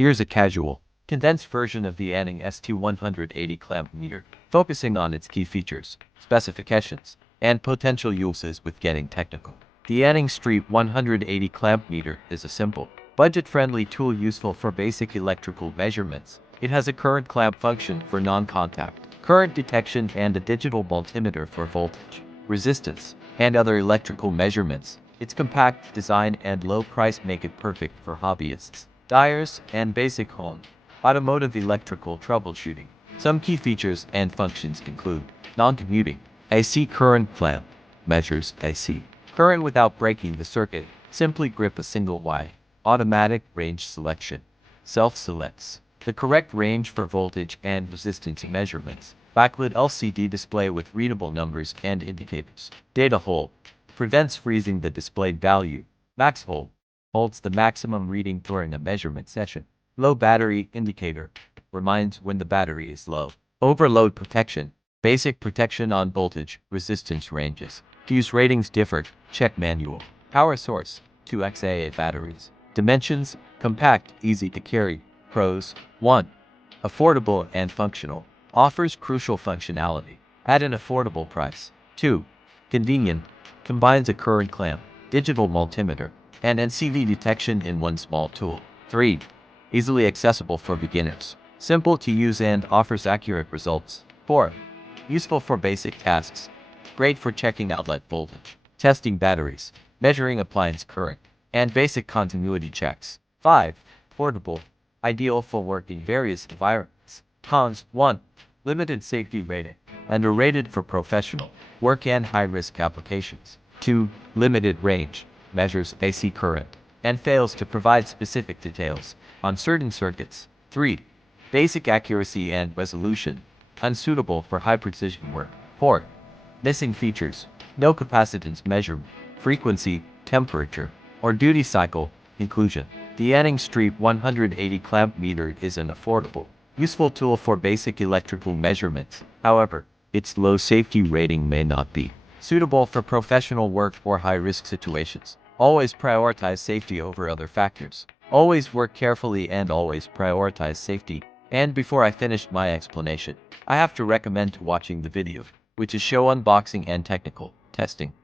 Here's a casual, condensed version of the Anang St180 clamp meter, focusing on its key features, specifications, and potential uses with getting technical. The Anang St180 clamp meter is a simple, budget-friendly tool useful for basic electrical measurements. It has a current clamp function for non-contact, current detection, and a digital multimeter for voltage, resistance, and other electrical measurements. Its compact design and low price make it perfect for hobbyists, dyers, and basic home, automotive electrical troubleshooting. Some key features and functions include non-commuting, AC current clamp, measures AC current without breaking the circuit, simply grip a single wire, automatic range selection, self-selects the correct range for voltage and resistance measurements, backlit LCD display with readable numbers and indicators, data hold, prevents freezing the displayed value, max hold, holds the maximum reading during a measurement session, low battery indicator, reminds when the battery is low, overload protection, basic protection on voltage, resistance ranges, fuse ratings differ, check manual, power source, 2xAA batteries, dimensions, compact, easy to carry, pros, 1. Affordable and functional, offers crucial functionality, at an affordable price, 2. Convenient, combines a current clamp, digital multimeter, and NCV detection in one small tool, 3. Easily accessible for beginners, simple to use and offers accurate results, 4. Useful for basic tasks, great for checking outlet voltage, testing batteries, measuring appliance current, and basic continuity checks. 5. Portable, ideal for work in various environments. Cons: 1. Limited safety rating, underrated for professional work and high-risk applications. 2. Limited range, measures AC current, and fails to provide specific details on certain circuits. 3. Basic accuracy and resolution, unsuitable for high-precision work. 4. Missing features, no capacitance measurement, frequency, temperature, or duty cycle. Conclusion: the Anang St180 clamp meter is an affordable, useful tool for basic electrical measurements. However, its low safety rating may not be suitable for professional work or high-risk situations. Always prioritize safety over other factors. Always work carefully and always prioritize safety. And before I finish my explanation, I have to recommend to watching the video, which is show unboxing and technical testing.